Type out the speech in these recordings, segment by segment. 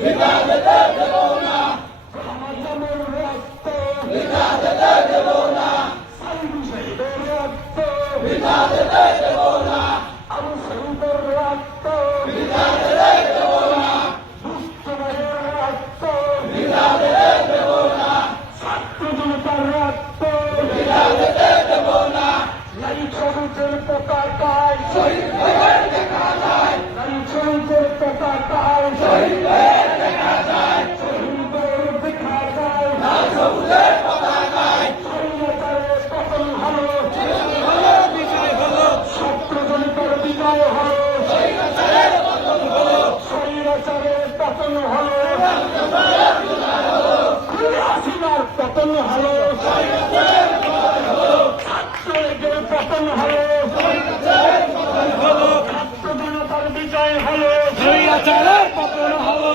বিনা যেতে দেব না, জামাজামের রক্ত বিনা যেতে দেব না, সাইদুর শহীদের রক্ত বিনা যেতে দেব না, আবু শহীদের রক্ত বিনা যেতে দেব না, দুষ্টভাইয়ের রক্ত বিনা যেতে দেব না, ছাত্র জনতার রক্ত বিনা যেতে দেব না। লাইট সবুজের পতাকায় শহীদ হয়ে দেখা যায়, লাইট সবুজের পতাকায় শহীদ হয়ে দেখা যায়, শহীদের দেখা যায় লাল সবুজের পতাকায় স্বৈরাচারের পতন হলো হলো বিজয় হলো, ছাত্র জনতার বিজয় হলো স্বৈরাচারের পতন হলো, স্বৈরাচারের পতন হলো হাসিনার পতন হলো স্বৈরাচারের পতন হলো, ছাত্রলীগের পতন হলো স্বৈরাচারের পতন হলো, ছাত্র জনতার বিজয় হলো স্বৈরাচারের পতন হলো,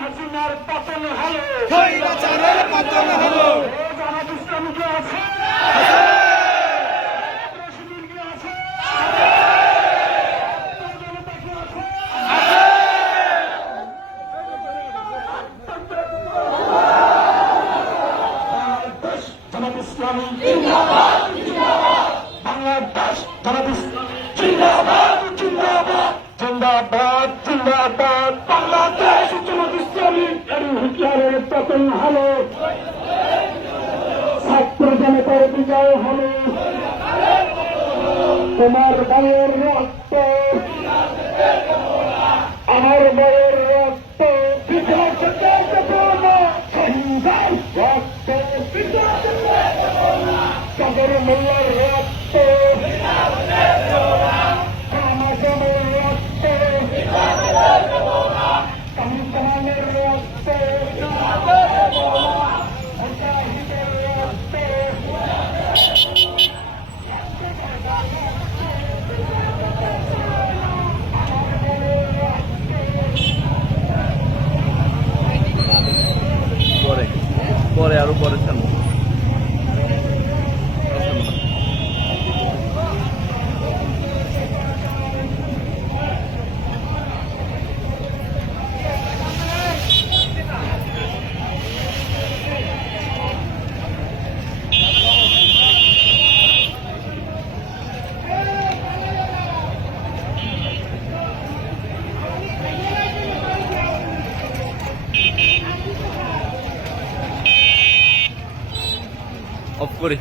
হাসিনার পতন হলো স্বৈরাচারের পতন হলো। জামাত ইসলামী কে আছে শিবির কে আছে জনতা কে আছে বাংলাদেশ জামাত ইসলামী জিন্দাবাদ জিন্দাবাদ, বাংলাদেশ জামাত ইসলামী জিন্দাবাদ জিন্দাবাদ, জিন্দাবাদ জিন্দাবাদ বাংলাদেশ জামাত ইসলামী হিটলারের পতন হলো ছাত্র জনতার বিজয় হলো তোমার ভাইয়ের রক্ত আমার ভাইয়ের রক্ত বিজয় যেতে দেব না, শহীদের রক্ত বিজয় যেতে দেব না, সাগর মোল্লার রক্ত জামাজামের রক্ত কামরুজ্জামানের রক্ত মুজাহিদের রক্ত পরে পরে আরো পরে ছাড়ব। অফ করি।